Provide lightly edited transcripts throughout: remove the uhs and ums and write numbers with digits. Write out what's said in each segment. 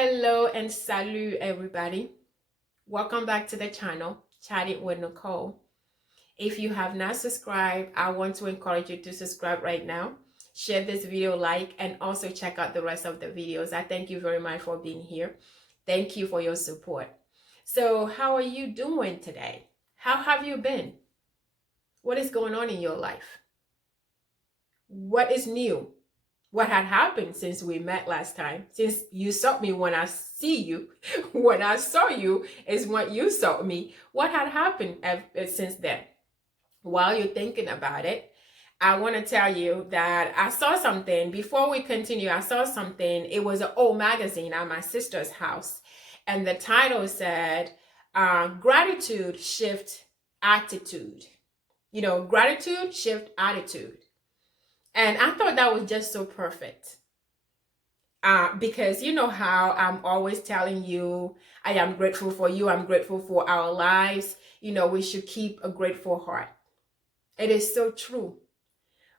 Hello and salut everybody. Welcome back to the channel, Chatting with Nicole. If you have not subscribed, I want to encourage you to subscribe right now. Share this video, like, and also check out the rest of the videos. I thank you very much for being here. Thank you for your support. So how are you doing today? How have you been? What is going on in your life? What is new? What had happened since we met last time? Since you saw me when I see you, when I saw you is when you saw me. What had happened since then? While you're thinking about it, I want to tell you that I saw something. Before we continue, I saw something. It was an old magazine at my sister's house. And the title said, Gratitude Shift Attitude. Gratitude shift attitude. And I thought that was just so perfect. Because you know how I'm always telling you, I am grateful for you. I'm grateful for our lives. We should keep a grateful heart. It is so true.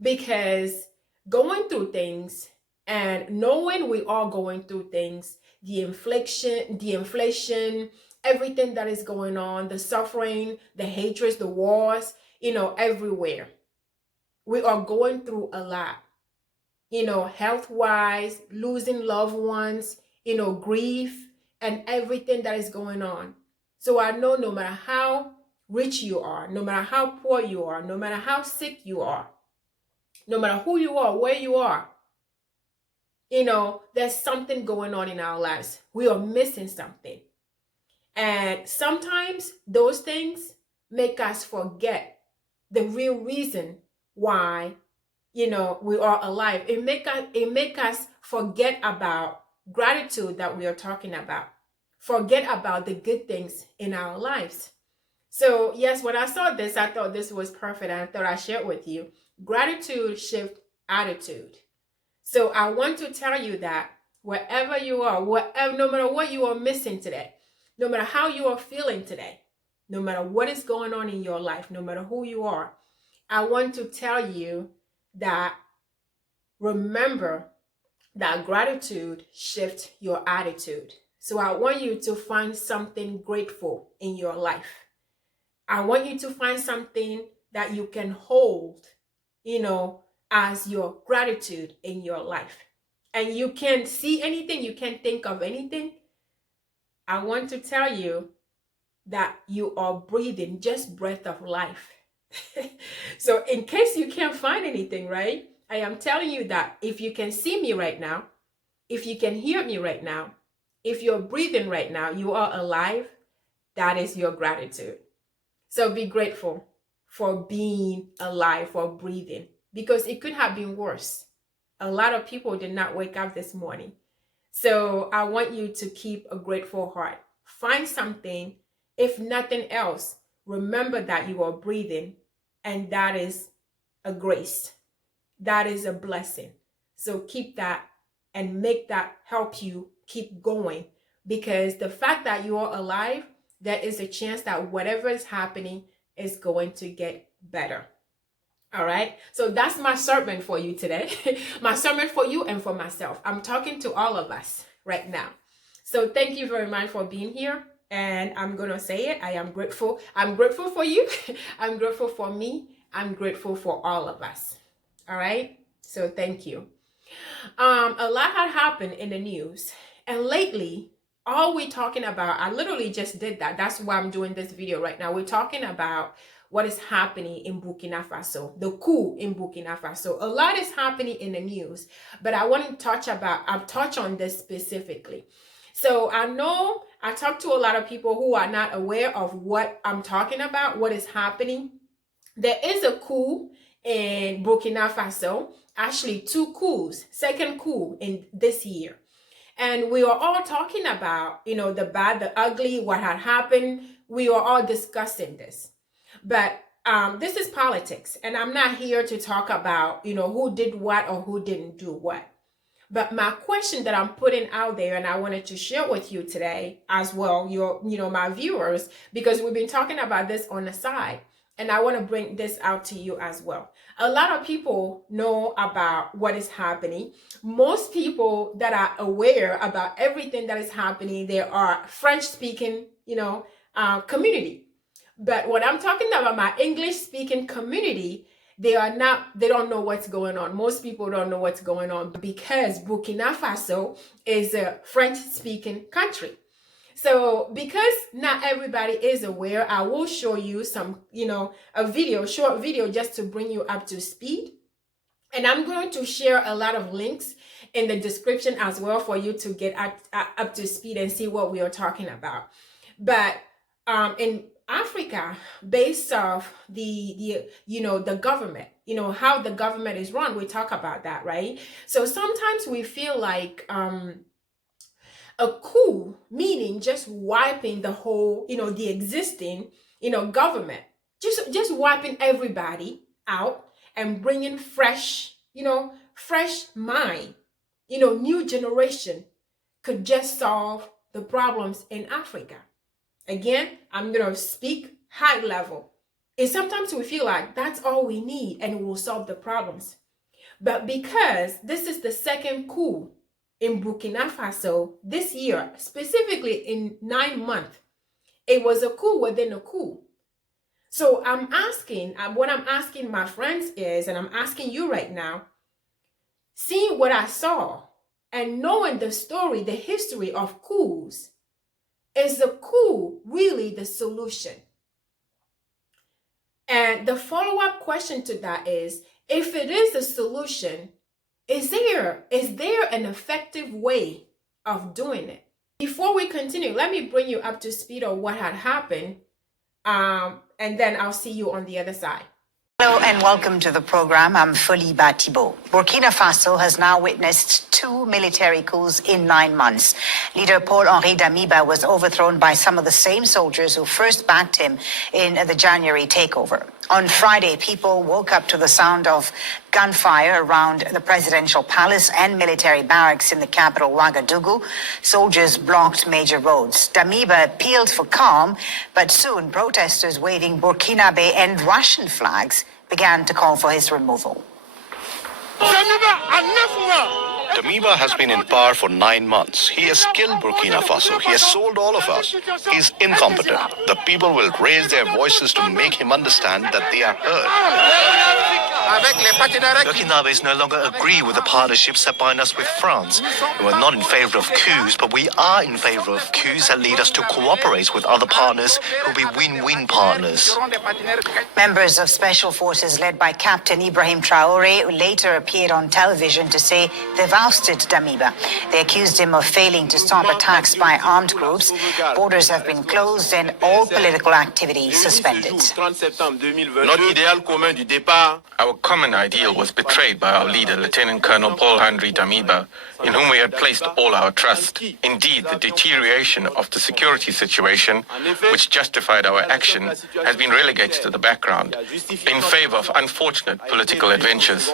Because going through things and knowing we are going through things, the inflation, everything that is going on, the suffering, the hatreds, the wars, everywhere. We are going through a lot, health-wise, losing loved ones, grief and everything that is going on. So I know no matter how rich you are, no matter how poor you are, no matter how sick you are, no matter who you are, where you are, there's something going on in our lives. We are missing something. And sometimes those things make us forget the real reason why we are alive. It make us forget about gratitude that we are talking about, forget about the good things in our lives. So yes, when I saw this, I thought this was perfect, and I thought I'd share it with you. Gratitude shift attitude. So I want to tell you that wherever you are, no matter what you are missing today, no matter how you are feeling today, no matter what is going on in your life, no matter who you are, I want to tell you that remember that gratitude shifts your attitude. So I want you to find something grateful in your life. I want you to find something that you can hold, as your gratitude in your life. And you can't see anything, you can't think of anything. I want to tell you that you are breathing just breath of life. So in case you can't find anything, right? I am telling you that if you can see me right now, if you can hear me right now, if you're breathing right now, you are alive. That is your gratitude. So be grateful for being alive, for breathing, because it could have been worse. A lot of people did not wake up this morning. So I want you to keep a grateful heart. Find something. If nothing else, remember that you are breathing, and that is a grace. That is a blessing. So keep that and make that help you keep going, because the fact that you are alive, there is a chance that whatever is happening is going to get better. All right. So that's my sermon for you today. My sermon for you and for myself. I'm talking to all of us right now. So thank you very much for being here. And I'm going to say it. I am grateful. I'm grateful for you. I'm grateful for me. I'm grateful for all of us. All right. So thank you. A lot had happened in the news. And lately, all we're talking about, I literally just did that. That's why I'm doing this video right now. We're talking about what is happening in Burkina Faso, the coup in Burkina Faso. A lot is happening in the news, but I want to touch on this specifically. So I know I talk to a lot of people who are not aware of what I'm talking about, what is happening. There is a coup in Burkina Faso, actually 2 coups, second coup in this year. And we are all talking about, the bad, the ugly, what had happened. We are all discussing this. But this is politics, and I'm not here to talk about, who did what or who didn't do what. But my question that I'm putting out there, and I wanted to share with you today as well, my viewers, because we've been talking about this on the side, and I want to bring this out to you as well. A lot of people know about what is happening. Most people that are aware about everything that is happening, they are French speaking, community. But when I'm talking about my English speaking community, they don't know what's going on. Most people don't know what's going on because Burkina Faso is a French speaking country. So because not everybody is aware, I will show you some, a short video just to bring you up to speed. And I'm going to share a lot of links in the description as well for you to get up to speed and see what we are talking about. But in Africa, based off the government, how the government is run, we talk about that, right? So sometimes we feel like a coup, meaning just wiping the whole, the existing, government, just wiping everybody out and bringing fresh mind, new generation could just solve the problems in Africa. Again, I'm going to speak high level. And sometimes we feel like that's all we need and it will solve the problems. But because this is the second coup in Burkina Faso this year, specifically in 9 months, it was a coup within a coup. So what I'm asking my friends is, and I'm asking you right now, seeing what I saw and knowing the story, the history of coups, is the coup really the solution? And the follow-up question to that is, if it is the solution, is there an effective way of doing it? Before we continue, let me bring you up to speed on what had happened, and then I'll see you on the other side. Hello and welcome to the program. I'm Foliba Thibault. Burkina Faso has now witnessed 2 military coups in 9 months. Leader Paul-Henri Damiba was overthrown by some of the same soldiers who first backed him in the January takeover. On Friday, people woke up to the sound of gunfire around the presidential palace and military barracks in the capital, Ouagadougou. Soldiers blocked major roads. Damiba appealed for calm, but soon protesters waving Burkinabe and Russian flags began to call for his removal. Damiba has been in power for 9 months. He has killed Burkina Faso. He has sold all of us. He is incompetent. The people will raise their voices to make him understand that they are heard. Burkinabes no longer agree with the partnerships that bind us with France. We're not in favor of coups, but we are in favor of coups that lead us to cooperate with other partners who'll be win-win partners. Members of special forces led by Captain Ibrahim Traore later appeared on television to say they've ousted Damiba. They accused him of failing to stop attacks by armed groups. Borders have been closed and all political activity suspended. Our common ideal was betrayed by our leader, Lieutenant Colonel Paul-Henri Damiba, in whom we had placed all our trust. Indeed, the deterioration of the security situation, which justified our action, has been relegated to the background in favor of unfortunate political adventures.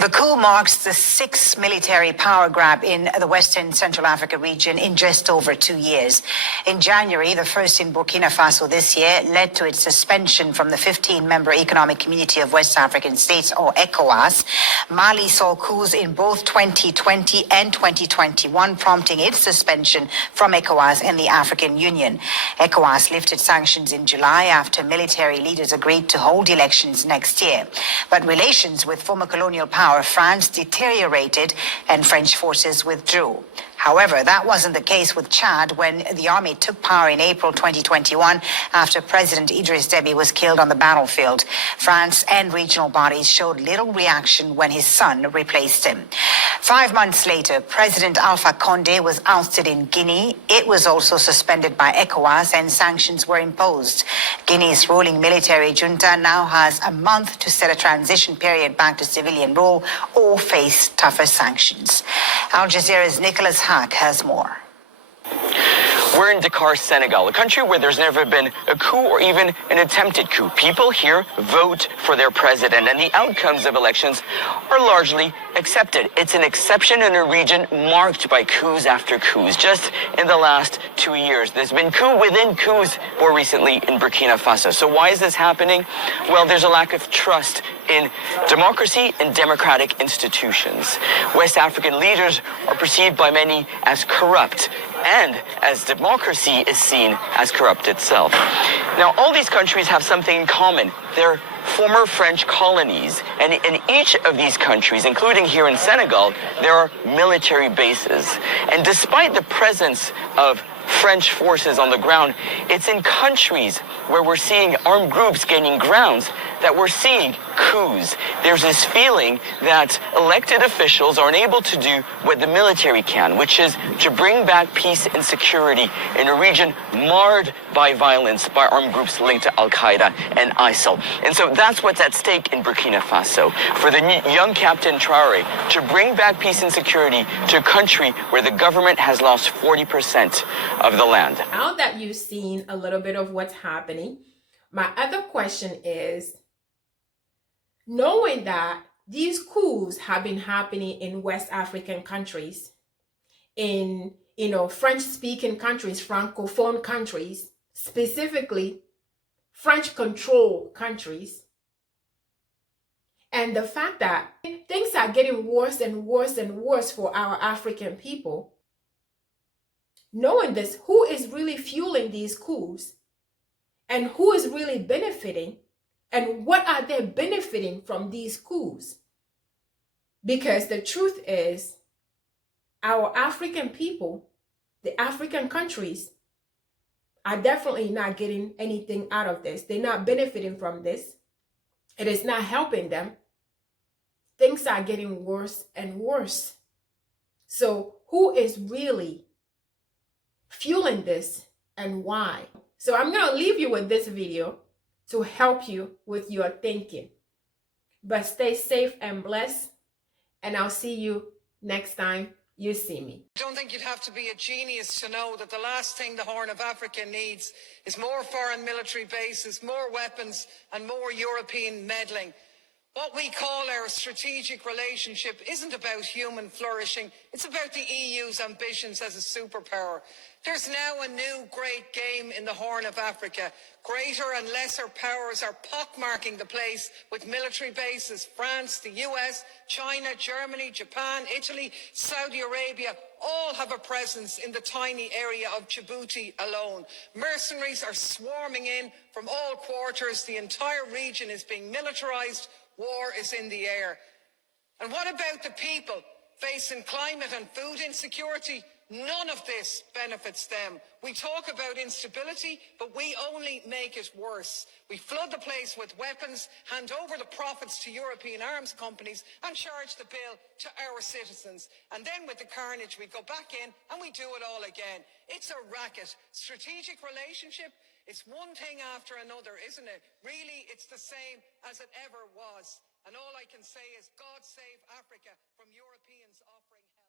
The coup marks the 6th military power grab in the Western Central Africa region in just over 2 years. In January, the first in Burkina Faso this year, led to its suspension from the 15-member Economic Community of West African States, or ECOWAS. Mali saw coups in both 2020 and 2021, prompting its suspension from ECOWAS and the African Union. ECOWAS lifted sanctions in July after military leaders agreed to hold elections next year. But relations with former colonial power France deteriorated and French forces withdrew. However, that wasn't the case with Chad when the army took power in April 2021 after President Idriss Déby was killed on the battlefield. France and regional bodies showed little reaction when his son replaced him. 5 months later, President Alpha Condé was ousted in Guinea. It was also suspended by ECOWAS and sanctions were imposed. Guinea's ruling military junta now has a month to set a transition period back to civilian rule or face tougher sanctions. Al Jazeera's Nicholas Hack has more. We're in Dakar, Senegal, a country where there's never been a coup or even an attempted coup. People here vote for their president, and the outcomes of elections are largely accepted. It's an exception in a region marked by coups after coups. Just in the last 2 years, there's been coup within coups more recently in Burkina Faso. So why is this happening? Well, there's a lack of trust in democracy and democratic institutions. West African leaders are perceived by many as corrupt, and as democracy is seen as corrupt itself. Now, all these countries have something in common. They're former French colonies, and in each of these countries, including here in Senegal, there are military bases. And despite the presence of French forces on the ground, it's in countries where we're seeing armed groups gaining grounds that we're seeing coups. There's this feeling that elected officials are unable to do what the military can, which is to bring back peace and security in a region marred by violence by armed groups linked to Al-Qaeda and ISIL. And so that's what's at stake in Burkina Faso. For the young Captain Traoré to bring back peace and security to a country where the government has lost 40% of the land. Now that you've seen a little bit of what's happening, my other question is, knowing that these coups have been happening in West African countries, in French-speaking countries, Francophone countries, specifically French-controlled countries, and the fact that things are getting worse and worse and worse for our African people, knowing this, who is really fueling these coups and who is really benefiting, and what are they benefiting from these coups? Because the truth is, our African people, the African countries, are definitely not getting anything out of this. They're not benefiting from this. It is not helping them. Things are getting worse and worse. So who is really fueling this and why? So I'm going to leave you with this video to help you with your thinking. But stay safe and blessed, and I'll see you next time you see me. I don't think you'd have to be a genius to know that the last thing the Horn of Africa needs is more foreign military bases, more weapons, and more European meddling. What we call our strategic relationship isn't about human flourishing. It's about the EU's ambitions as a superpower. There's now a new great game in the Horn of Africa. Greater and lesser powers are pockmarking the place with military bases. France, the US, China, Germany, Japan, Italy, Saudi Arabia all have a presence in the tiny area of Djibouti alone. Mercenaries are swarming in from all quarters. The entire region is being militarized. War is in the air. And what about the people facing climate and food insecurity? None of this benefits them. We talk about instability, but we only make it worse. We flood the place with weapons, hand over the profits to European arms companies, and charge the bill to our citizens. And then with the carnage, we go back in and we do it all again. It's a racket. Strategic relationship, it's one thing after another, isn't it? Really, it's the same as it ever was. And all I can say is, God save Africa from Europeans offering help.